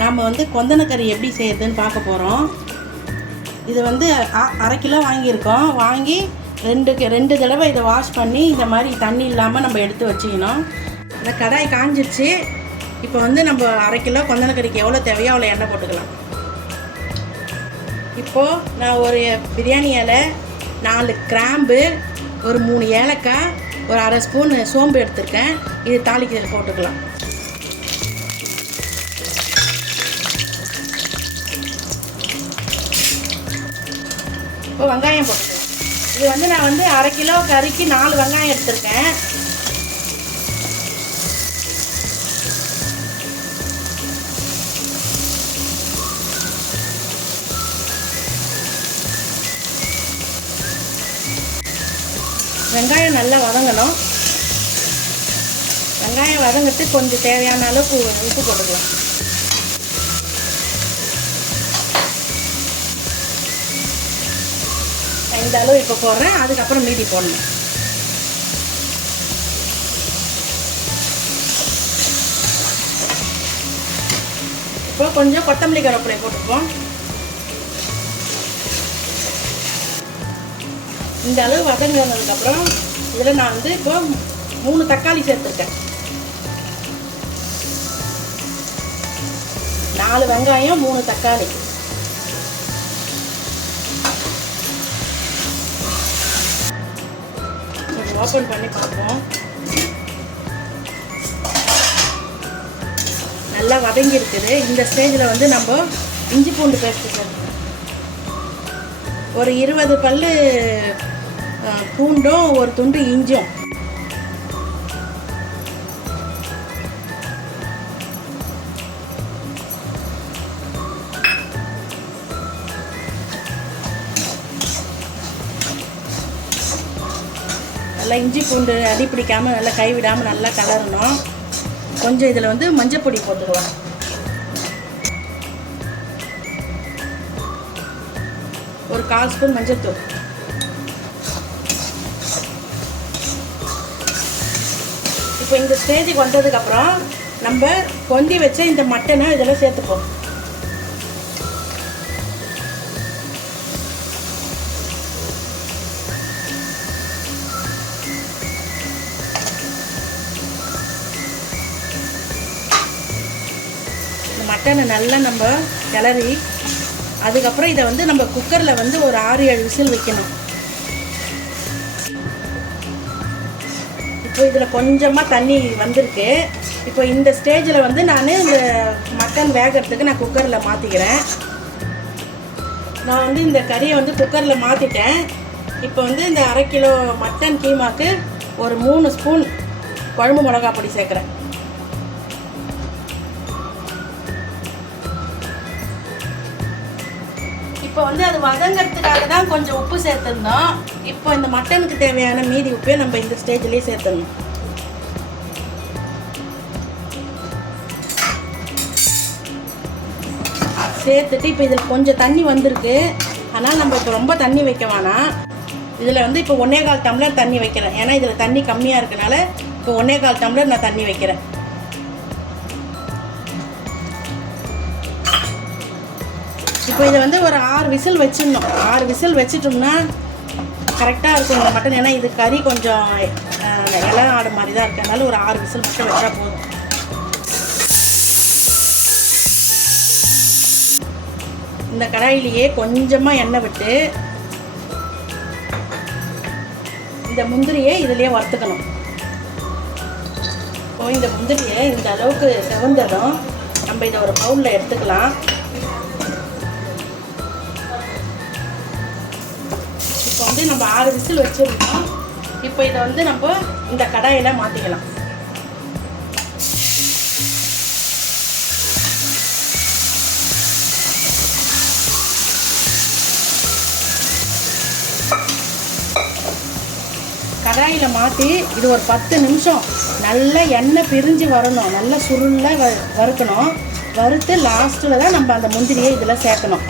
நாம் வந்து கொந்தனக்கறி எப்படி செய்யறதுன்னு பார்க்க போகிறோம். இது வந்து 1/2 கிலோ வாங்கியிருக்கோம். வாங்கி ரெண்டு தடவை இதை வாஷ் பண்ணி இந்த மாதிரி தண்ணி இல்லாமல் நம்ம எடுத்து வச்சுக்கணும். இந்த கடாய் காஞ்சிடுச்சு. இப்போ வந்து நம்ம 1/2 கிலோ கொந்தனக்கறிக்கு எவ்வளோ தேவையோ அவ்வளோ எண்ணெய் போட்டுக்கலாம். இப்போது நான் ஒரு பிரியாணி இலை, 4 கிராம்பு, ஒரு 3 ஏலக்காய், ஒரு 1/2 ஸ்பூன் சோம்பு எடுத்துருக்கேன். இது தாளிக்கிறதுல போட்டுக்கலாம். இப்போ வெங்காயம் போட்டுக்கலாம். இது வந்து நான் வந்து 1/2 கிலோ கறிக்கு 4 வெங்காயம் எடுத்திருக்கேன். வெங்காயம் நல்லா வதங்கணும். வெங்காயம் வதங்கிட்டு கொஞ்சம் தேவையான அளவுக்கு உப்பு போட்டுக்கலாம். இந்த அளவு இப்போ போடுறேன். அதுக்கப்புறம் மீதி போடணும். இப்போ கொஞ்சம் கொத்தமல்லி கருவேப்பிலை போட்டுப்போம். இந்த அளவு வதங்கினதுக்கப்புறம் இதில் நான் வந்து இப்போ 3 தக்காளி சேர்த்துருக்கேன். 4 வெங்காயம், 3 தக்காளி. ஓப்பன் பண்ணி பார்ப்போம். நல்லா வதங்கி இருக்குது. இந்த ஸ்டேஜில் வந்து நம்ம இஞ்சி பூண்டு பேஸ்ட்டு சேர்த்துக்கணும். ஒரு 20 பல்லு பூண்டும் ஒரு துண்டு இஞ்சும். நல்லா இஞ்சி பூண்டு அடி பிடிக்காமல் நல்லா கைவிடாமல் நல்லா கலரணும். கொஞ்சம் இதில் வந்து மஞ்சள் பொடி போட்டுருவோம். ஒரு 1/4 ஸ்பூன் மஞ்சள்தூள். இப்போ இந்த ஸ்டேஜுக்கு வந்ததுக்கப்புறம் நம்ம கொந்தி வச்ச இந்த மட்டனை இதெல்லாம் சேர்த்துப்போம். இந்த மட்டனை நல்லா நம்ம கிளறி அதுக்கப்புறம் இதை வந்து நம்ம குக்கரில் வந்து ஒரு 6-7 விசில் வைக்கணும். இப்போ இதில் கொஞ்சமாக தண்ணி வந்திருக்கு. இப்போ இந்த ஸ்டேஜில் வந்து நான் இந்த மட்டன் வேகிறதுக்கு நான் குக்கரில் மாற்றிக்கிறேன். நான் வந்து இந்த கறியை வந்து குக்கரில் மாற்றிட்டேன். இப்போ வந்து இந்த 1/2 கிலோ மட்டன் கீமாக்கு ஒரு 3 ஸ்பூன் குழம்பு மிளகா பொடி சேர்க்குறேன். இப்போ வந்து அது வதங்கிறதுக்காக தான் கொஞ்சம் உப்பு சேர்த்துருந்தோம். இப்போ இந்த மட்டனுக்கு தேவையான மீதி உப்பே நம்ம இந்த ஸ்டேஜ்லேயே சேர்த்துடணும். சேர்த்துட்டு இப்போ இதில் கொஞ்சம் தண்ணி வந்திருக்கு. ஆனால் நம்ம இப்போ ரொம்ப தண்ணி வைக்க வேணாம். இதில் வந்து இப்போ 1/4 டம்ளர் தண்ணி வைக்கிறேன். ஏன்னா இதில் தண்ணி கம்மியாக இருக்கனால இப்போ 1/4 டம்ளர் நான் தண்ணி வைக்கிறேன். இப்போ இதை வந்து ஒரு 6 விசில் வச்சிடணும். 6 விசில் வச்சிட்டோம்னா கரெக்டாக இருக்கும் இந்த மட்டன். ஏன்னா இது கறி கொஞ்சம் இலை ஆடு மாதிரி தான் இருக்கிறதுனால ஒரு 6 விசில் மட்டும் வச்சா போதும். இந்த கடாயிலேயே கொஞ்சமாக எண்ணெய் விட்டு இந்த முந்திரியை இதிலேயே வறுத்துக்கணும். இப்போ இந்த முந்திரியை இந்த அளவுக்கு செவந்ததும் நம்ம இதை ஒரு பவுலில் எடுத்துக்கலாம். இப்போ வந்து நம்ம 6 விசில் வச்சுருக்கோம். இப்போ இதை வந்து நம்ம இந்த கடாயில் மாற்றிக்கலாம். கடாயில் மாற்றி இது ஒரு 10 நிமிஷம் நல்லா எண்ணெய் பிரிஞ்சு வரணும். நல்லா சுருளாக வறுக்கணும். வறுத்து லாஸ்ட்டில் தான் நம்ம அந்த முந்திரியை இதில் சேர்க்கணும்.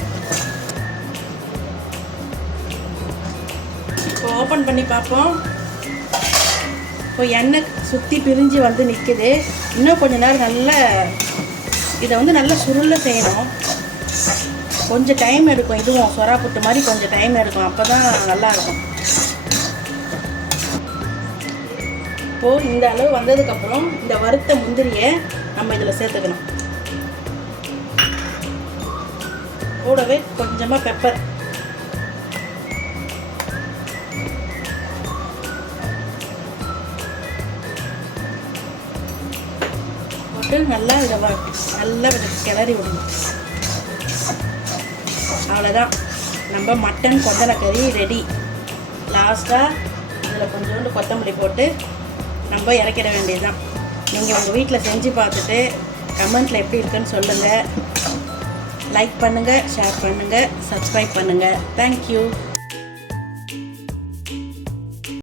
இப்போ ஓப்பன் பண்ணி பார்ப்போம். இப்போ எண்ணெய் சுற்றி பிரிஞ்சு வந்து நிற்குது. இன்னும் கொஞ்சம் நேரம் நல்லா இதை வந்து நல்லா சுருள செய்யணும். கொஞ்சம் டைம் எடுக்கும். இதுவும் சொரா புட்டு மாதிரி கொஞ்சம் டைம் எடுக்கும். அப்போ தான் நல்லாயிருக்கும். இப்போது இந்த அளவு வந்ததுக்கப்புறம் இந்த வறுத்த முந்திரியை நம்ம இதில் சேர்த்துக்கணும். கூடவே கொஞ்சமாக பெப்பர், போட்டு நல்லா இதை நல்லா கிளறி விடணும். அவ்வளோதான், நம்ம மட்டன் கொண்டலக்கறி ரெடி. லாஸ்ட்டாக இதில் கொஞ்சோண்டு கொத்தமல்லி போட்டு நம்ம இறக்கிட வேண்டியதுதான். நீங்கள் உங்கள் வீட்டில் செஞ்சு பார்த்துட்டு கமெண்ட்டில் எப்படி இருக்குன்னு சொல்லுங்கள். லைக் பண்ணுங்கள், ஷேர் பண்ணுங்கள், சப்ஸ்கிரைப் பண்ணுங்கள். தேங்க்யூ.